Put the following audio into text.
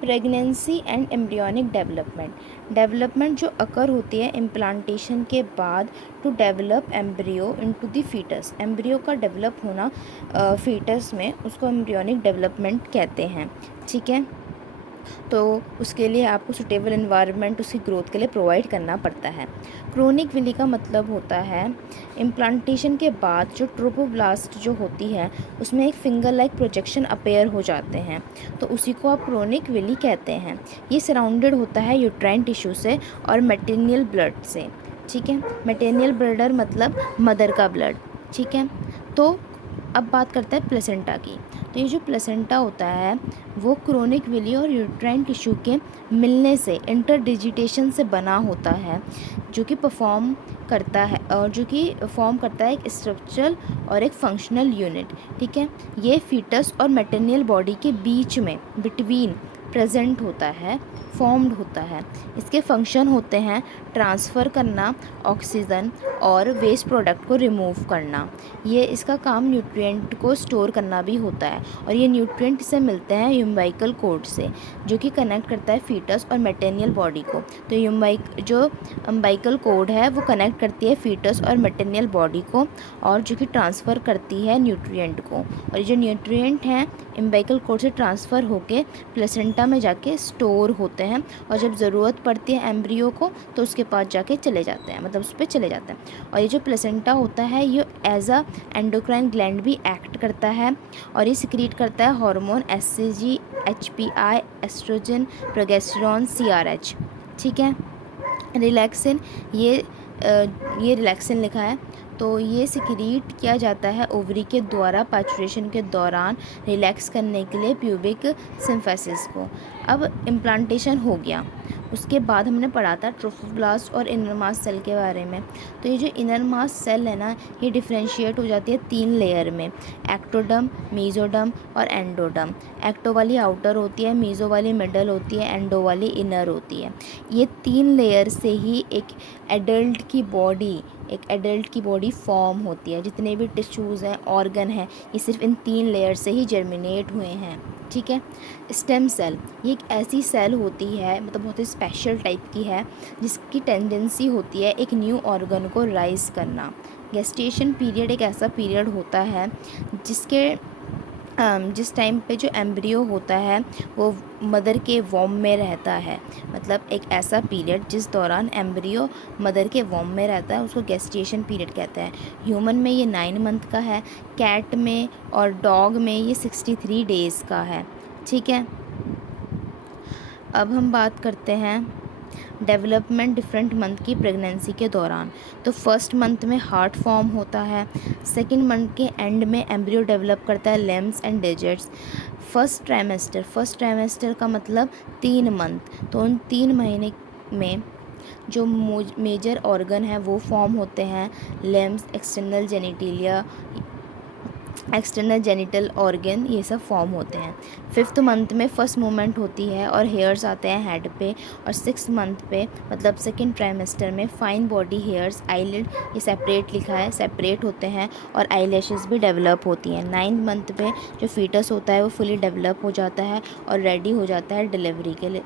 Pregnancy and embryonic development जो अकर होती है इम्प्लांटेशन के बाद to develop embryo into the foetus. Embryo का डेवलप होना फीटस में, उसको एम्ब्रियोनिक डेवलपमेंट कहते हैं। ठीक है, तो उसके लिए आपको सुटेबल एनवायरनमेंट उसकी ग्रोथ के लिए प्रोवाइड करना पड़ता है। क्रोनिक विली का मतलब होता है इम्प्लांटेशन के बाद जो ट्रोपोब्लास्ट जो होती है उसमें एक फिंगर लाइक प्रोजेक्शन अपेयर हो जाते हैं, तो उसी को आप क्रोनिक विली कहते हैं। ये सराउंडेड होता है यूट्राइन टिश्यू से और मेटेनियल ब्लड से। ठीक है, मेटेनियल ब्लडर मतलब मदर का ब्लड। ठीक है, तो अब बात करते हैं प्लेसेंटा की। तो ये जो प्लेसेंटा होता है वो क्रोनिक विली और यूट्राइन टिश्यू के मिलने से इंटरडिजिटेशन से बना होता है, जो कि फॉर्म करता है एक स्ट्रक्चरल और एक फंक्शनल यूनिट। ठीक है, ये फीटस और मैटरनियल बॉडी के बीच में बिटवीन प्रेजेंट होता है, फॉर्म्ड होता है। इसके फंक्शन होते हैं ट्रांसफ़र करना ऑक्सीजन और वेस्ट प्रोडक्ट को रिमूव करना। ये इसका काम न्यूट्रिएंट को स्टोर करना भी होता है, और ये न्यूट्रिएंट से मिलते हैं यूम्बाइकल कोड से, जो कि कनेक्ट करता है फीटस और मैटरनियल बॉडी को। तो जो अम्बाइकल कोड है वो कनेक्ट करती है फीटस और मैटरनियल बॉडी को, और जो कि ट्रांसफ़र करती है न्यूट्रिएंट को। और ये जो न्यूट्रिएंट हैं अम्बाइकल कोड से ट्रांसफ़र होके प्लेसेंटा में जाके स्टोर होते हैं, और जब ज़रूरत पड़ती है एम्ब्रियो को तो उसके पास जाके चले जाते हैं, मतलब उस पर चले जाते हैं। और ये जो प्लेसेंटा होता है ये एज अ एंडोक्राइन ग्लैंड भी एक्ट करता है, और ये सिक्रीट करता है hormone HCG, HPI, oestrogen, progesterone, CRH. ठीक है, रिलैक्सिन, ये रिलैक्सिन लिखा है। तो ये सिक्रीट किया जाता है ओवरी के द्वारा पैचुरेशन के दौरान रिलैक्स करने के लिए प्यूबिक सिम्फेसिस को। अब इम्प्लांटेशन हो गया, उसके बाद हमने पढ़ा था ट्रोफोब्लास्ट और इनर मास सेल के बारे में। तो ये जो इनर मास सेल है ना, ये डिफ्रेंशिएट हो जाती है 3 लेयर में, एक्टोडर्म, मेसोडर्म और एंडोडर्म। एक्टो वाली आउटर होती है, मेसो वाली मिडल होती है, एंडो वाली इनर होती है। ये 3 लेयर से ही एक एडल्ट की बॉडी फॉर्म होती है। जितने भी टिश्यूज़ हैं, ऑर्गन हैं, ये सिर्फ इन 3 लेयर से ही जर्मिनेट हुए हैं। ठीक है, स्टेम सेल, ये एक ऐसी सेल होती है, मतलब बहुत ही स्पेशल टाइप की है, जिसकी टेंडेंसी होती है एक न्यू ऑर्गन को राइज करना। गेस्टेशन पीरियड एक ऐसा पीरियड होता है जिस टाइम पे जो एम्ब्रियो होता है वो मदर के वॉम में रहता है, मतलब एक ऐसा पीरियड जिस दौरान एम्ब्रियो मदर के वॉम में रहता है उसको गेस्टेशन पीरियड कहते हैं। ह्यूमन में ये 9 मंथ का है, कैट में और डॉग में ये 63 डेज़ का है। ठीक है, अब हम बात करते हैं डेवलपमेंट डिफरेंट मंथ की प्रेगनेंसी के दौरान। तो फर्स्ट मंथ में हार्ट फॉर्म होता है, सेकंड मंथ के एंड में एम्ब्रियो डेवलप करता है limbs and digits. First trimester का मतलब 3 मंथ। तो उन 3 महीने में जो मेजर ऑर्गन है वो फॉर्म होते हैं, लिम्स, एक्सटर्नल जेनिटल ऑर्गन, ये सब फॉर्म होते हैं। 5th मंथ में फर्स्ट मूवमेंट होती है और हेयर्स आते हैं हेड पे, और 6th मंथ पे मतलब सेकेंड ट्राइमेस्टर में फाइन बॉडी हेयर्स, आईलिड, ये सेपरेट लिखा है, सेपरेट होते हैं, और आईलैशेस भी डेवलप होती हैं। 9th मंथ पे जो फीटस होता है वो फुली डेवलप हो जाता है और रेडी हो जाता है डिलीवरी के लिए।